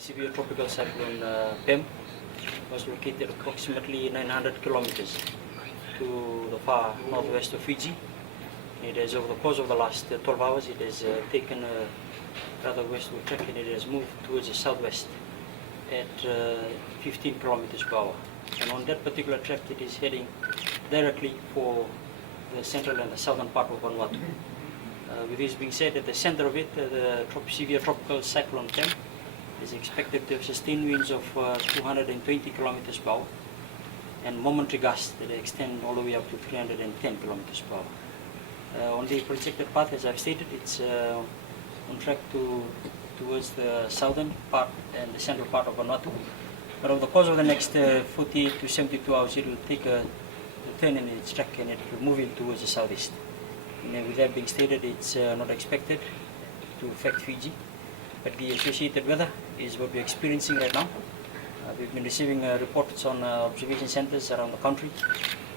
severe tropical cyclone Pem was located approximately 900 kilometers to the far northwest of Fiji. It has, over the course of the last 12 hours, it has taken a rather westward track, and it has moved towards the southwest at 15 kilometers per hour. And on that particular track, it is heading directly for the central and the southern part of Vanuatu. With this being said, at the center of it, the severe tropical cyclone Pem is expected to have sustained winds of 220 kilometers per hour and momentary gusts that extend all the way up to 310 kilometers per hour. On the projected path, as I've stated, it's on track towards the southern part and the central part of Vanuatu. But over the course of the next 48 to 72 hours, it will take a turn in its track and it will move in towards the southeast. And with that being stated, it's not expected to affect Fiji, but the associated weather is what we're experiencing right now. We've been receiving reports on observation centers around the country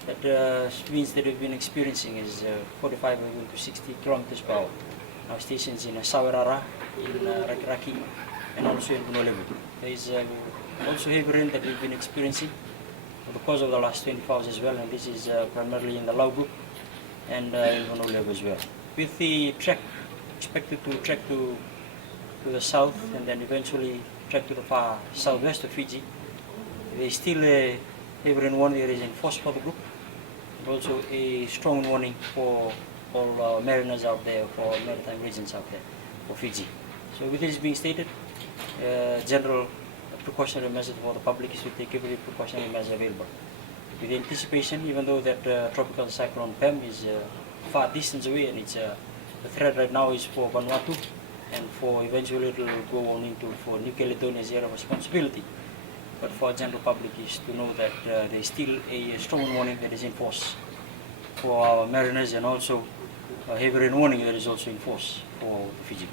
that winds that we've been experiencing is 45 to 60 kilometers per hour. Our stations in Sawerara, in Rakiraki, and also in Bunolevu. There is also heavy rain that we've been experiencing over the course of the last 24 hours as well, and this is primarily in the Lau Group and in Bunolevu as well. With the track expected to track to the south and then eventually track to the far southwest of Fiji, there is still a heavy rain warning that is in force for the group, and also a strong warning for all mariners out there, for maritime regions out there, for Fiji. So with this being stated, general precautionary measures for the public is to take every precautionary measure available. With the anticipation, even though that tropical cyclone Pem is far distance away, and it's the threat right now is for Vanuatu, and for eventually it will go on into for New Caledonia's area of responsibility. But for the general public is to know that there is still a strong warning that is in force for our mariners, and also a heavy rain warning that is also in force for the Fiji.